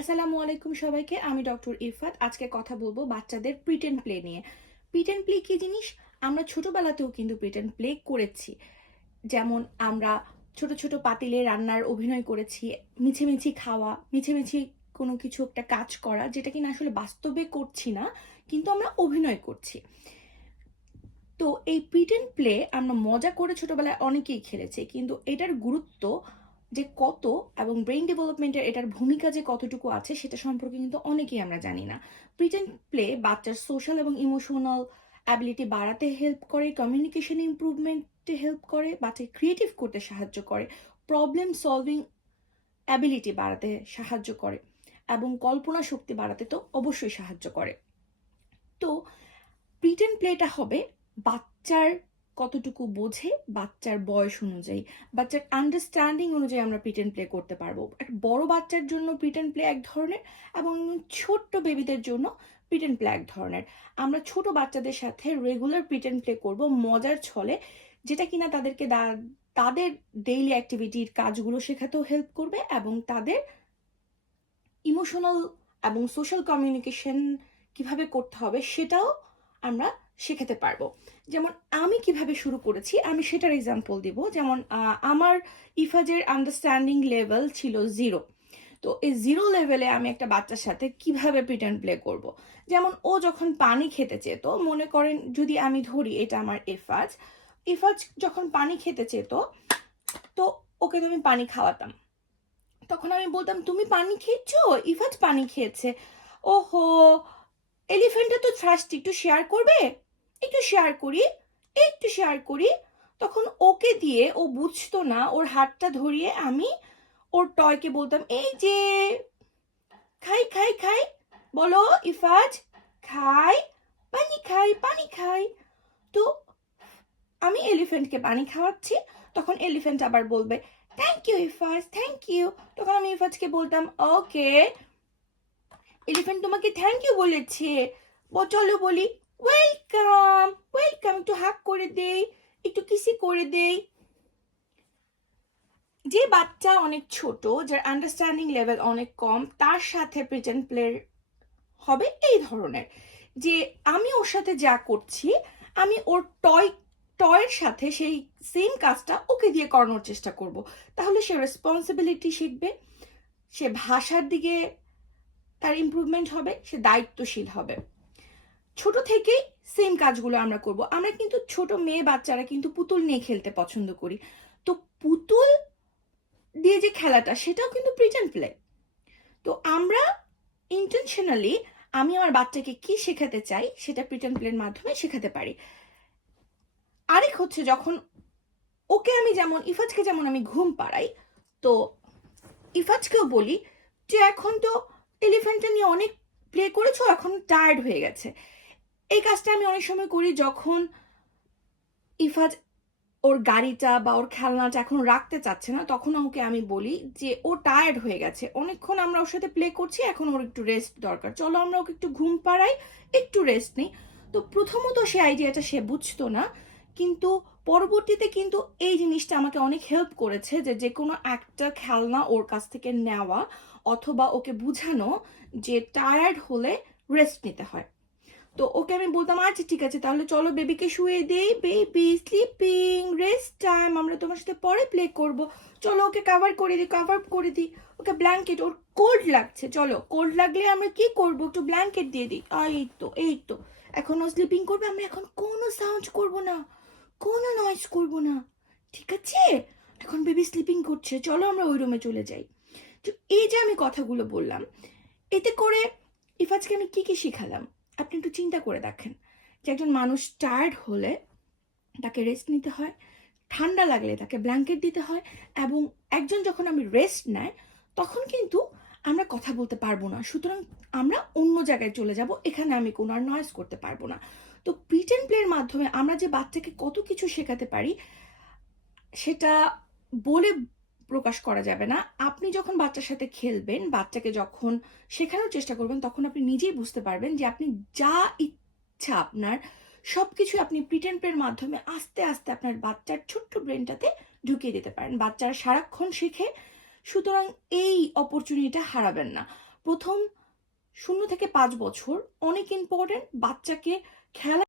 আসসালামু আলাইকুম সবাইকে। আমি ডক্টর ইরফাত। আজকে কথা বলবো বাচ্চাদের প্রিটেন্ড প্লে নিয়ে। প্রিটেন্ড প্লে কি জিনিস? আমরা ছোটবেলাতেও কিন্তু প্রিটেন্ড প্লে করেছি। যেমন আমরা ছোট ছোট পাতিলে রান্নার অভিনয় করেছি, মিছিমিছি খাওয়া, মিছিমিছি কোনো কিছু একটা কাজ করা, যেটা কিনা আসলে বাস্তবে করছি না, কিন্তু আমরা অভিনয় করছি। তো এই প্রিটেন্ড প্লে আমরা মজা করে ছোটবেলায় অনেকেই খেলেছি, কিন্তু এটার গুরুত্ব যে কত এবং ব্রেইন ডেভেলপমেন্টের এটার ভূমিকা যে কতটুকু আছে সেটা সম্পর্কে কিন্তু অনেকেই আমরা জানি না। প্রিটেন্ড প্লে বাচ্চার সোশ্যাল এবং ইমোশনাল অ্যাবিলিটি বাড়াতে হেল্প করে, কমিউনিকেশন ইমপ্রুভমেন্টে হেল্প করে, বাচ্চাকে ক্রিয়েটিভ করতে সাহায্য করে, প্রবলেম সলভিং অ্যাবিলিটি বাড়াতে সাহায্য করে এবং কল্পনা শক্তি বাড়াতে তো অবশ্যই সাহায্য করে। তো প্রিটেন্ড প্লেটা হবে বাচ্চার কতটুকু বোঝে, বাচ্চার বয়স অনুযায়ী, বাচ্চার আন্ডারস্ট্যান্ডিং অনুযায়ী আমরা প্রিটেন্ড প্লে করতে পারবো। একটা বড় বাচ্চার জন্য প্রিটেন্ড প্লে এক ধরনের এবং ছোট্ট বেবিদের জন্য প্রিটেন্ড প্লে এক ধরনের। আমরা ছোট বাচ্চাদের সাথে রেগুলার প্রিটেন্ড প্লে করব মজার ছলে, যেটা কিনা তাদেরকে তাদের ডেইলি অ্যাক্টিভিটির কাজগুলো শেখাতেও হেল্প করবে এবং তাদের ইমোশনাল এবং সোশ্যাল কমিউনিকেশন কিভাবে করতে হবে সেটাও আমরা শেখাতে পারবো। যেমন আমি কিভাবে শুরু করেছি আমি সেটার এক্সাম্পল দিব। যেমন আমার ইফাজের আন্ডারস্ট্যান্ডিং লেভেল ছিল 0। তো এই 0 লেভেলে আমি একটা বাচ্চার সাথে কিভাবে প্রিটেন্ড প্লে করব। যেমন ও যখন পানি খেতে চেত, মনে করেন যদি আমি ধরি এটা আমার ইফাজ, ইফাজ যখন পানি খেতে চেত, তো ওকে তো আমি পানি খাওয়াতাম। তখন আমি বলতাম, তুমি পানি খেয়েছো? ইফাজ পানি খেয়েছে। ওহো, এলিফ্যান্টটা তো থ্রাস্টি, একটু শেয়ার করবে? একটু শেয়ার করি, একটু শেয়ার করি। তখন ওকে দিয়ে, ও বুঝতো না, ওর হাতটা ধরিয়ে আমি ওর টয়কে বলতাম, এই যে খাই খাই খাই, বলো ইফাজ খাই, পানি খাই পানি খাই। তো আমি এলিফ্যান্টকে পানি খাওয়াচ্ছি, তখন এলিফ্যান্ট আবার বলবে thank you Ifaz, thank you. তখন আমি ইফাজকে বলতাম, ওকে, এলিফ্যান্ট তোমাকে থ্যাংক ইউ বলেছে, চলো বলি ওয়েলকাম, ওয়েলকাম, একটু হাগ করে দেই, একটু কিসি করে দেই। যে বাচ্চা অনেক ছোট, যার আন্ডারস্ট্যান্ডিং লেভেল অনেক কম, তার সাথে প্রেজেন্ট প্লে হবে এই ধরনের, যে আমি ওর সাথে যা করছি, আমি ওর টয়ের সাথে সেই সেম কাজটা ওকে দিয়ে করানোর চেষ্টা করব। তাহলে সে রেসপন্সিবিলিটি শিখবে, সে ভাষার দিকে তার ইমপ্রুভমেন্ট হবে, সে দায়িত্বশীল হবে। ছোট থেকেই সেম কাজগুলো আমরা করব। আমরা কিন্তু ছোট মেয়ে বাচ্চারা কিন্তু পুতুল নিয়ে খেলতে পছন্দ করি। তো পুতুল দিয়ে যে খেলাটা, সেটাও কিন্তু প্রিটেন্ড প্লে। তো আমরা ইন্টেনশনালি আমি আমার বাচ্চাকে কি শেখাতে চাই সেটা প্রিটেন্ড প্লের মাধ্যমে শেখাতে পারি। আরেক হচ্ছে, যখন ওকে আমি যেমন ইফাজকে যেমন আমি ঘুম পাড়াই, তো ইফাজকেও বলি যে এখন তো এলিফ্যান্টটা নিয়ে অনেক প্লে করেছো, এখন টায়ার্ড হয়ে গেছে। এই কাজটা আমি অনেক সময় করি যখন ইফাজ ওর গাড়িটা বা ওর খেলনাটা এখন রাখতে চাচ্ছে না, তখন ওকে আমি বলি যে ও টায়ার্ড হয়ে গেছে, অনেকক্ষণ আমরা ওর সাথে প্লে করছি, এখন ওর একটু রেস্ট দরকার, চলো আমরা ওকে একটু ঘুম পাড়াই, একটু রেস্ট নিই। তো প্রথমত সে আইডিয়াটা সে বুঝতো না, কিন্তু পরবর্তীতে কিন্তু এই জিনিসটা আমাকে অনেক হেল্প করেছে, যে যে কোনো একটা খেলনা ওর কাছ থেকে নেওয়া অথবা ওকে বুঝানো যে টায়ার্ড হলে রেস্ট নিতে হয়। তো ওকে আমি বলতাম, আচ্ছা ঠিক আছে, তাহলে চলো বেবিকে শুয়ে দেই, বেবি স্লিপিং, রেস্ট টাইম, আমরা তোমার সাথে পরে প্লে করব, চলো ওকে কাভার করে দিই, কাভার করে দিই, ওকে ব্ল্যাঙ্কেট, ওর কোল্ড লাগছে, চলো কোল্ড লাগলে আমরা কি করব, একটু ব্ল্যাঙ্কেট দিয়ে দিই, এই তো এই তো, এখন ও স্লিপিং করবে, আমরা এখন কোনো সাউন্ড করব না, কোনো নয়েজ করব না, ঠিক আছে? এখন বেবি স্লিপিং করছে, চলো আমরা ওই রুমে চলে যাই। তো এই যে আমি কথাগুলো বললাম, এতে করে ইফাজকে আমি কি কি শিখালাম আপনি একটু চিন্তা করে দেখেন। যে একজন মানুষ টায়ার্ড হলে তাকে রেস্ট নিতে হয়, ঠান্ডা লাগলে তাকে ব্ল্যাঙ্কেট দিতে হয়, এবং একজন যখন আমি রেস্ট নেয় তখন কিন্তু আমরা কথা বলতে পারবো না, সুতরাং আমরা অন্য জায়গায় চলে যাব, এখানে আমি কোনো আর নয়েজ করতে পারবো না। তো প্রিটেন্ড প্লের মাধ্যমে আমরা যে বাচ্চাকে কত কিছু শেখাতে পারি সেটা বলে প্রকাশ করা যাবে না। আপনি যখন বাচ্চার সাথে খেলবেন, বাচ্চাকে যখন শেখানোর চেষ্টা করবেন, তখন আপনি নিজেই বুঝতে পারবেন যে আপনি যা ইচ্ছা আপনার সবকিছু আপনি প্রিটেন্ড প্লের মাধ্যমে আস্তে আস্তে আপনার বাচ্চার ছোট্ট ব্রেনটাতে ঢুকিয়ে দিতে পারেন। বাচ্চারা সারাক্ষণ শেখে, সুতরাং এই অপরচুনিটিটা হারাবেন না। প্রথম 0 থেকে 5 বছর অনেক ইম্পর্টেন্ট, বাচ্চাকে খেলা